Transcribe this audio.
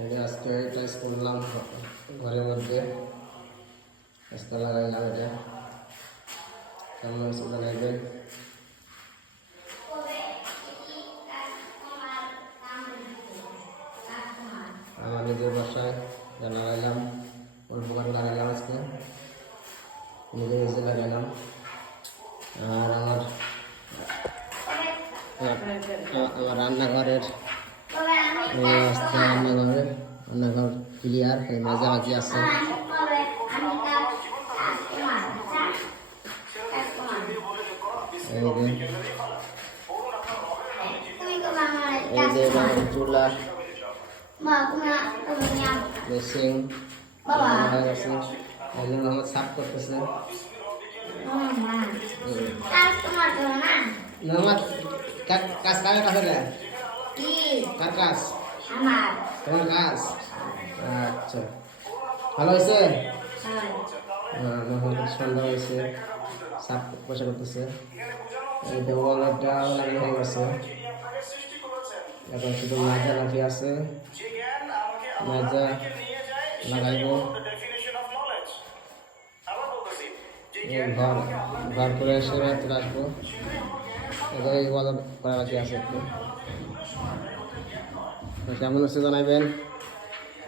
এটা আজকে টাইস করলাম ঘরের মধ্যে রাস্তা লাগাইলাম। এটা কেমন হয়েছে জানাইবেন। আমার নিজের বাসায় লাগাইলাম, অল্প করে লাগাইলাম আজকে, নিজে নিজে লাগাইলাম। আর আমার রান্নাঘরের রান্নাঘর ক্লিয়ার, মেজা বাকি আছে। চুলা মেশিন আমার সাফ করতেছে। কাজ কার কাছে কার কাজ? তোমার কাজ? আচ্ছা, ভালো হয়েছে, সুন্দর হয়েছে। সাফ পয়সা করতেছে। এই দেওয়ালটা লাগানো হয়ে গেছে, এখন শুধু মাজা বাকি আছে। মাজা লাগাইব, ঘর করে এসে রাখতে রাখবো। এই ওয়াল করা বাকি আছে একটু। কেমন হচ্ছে জানাইবেন।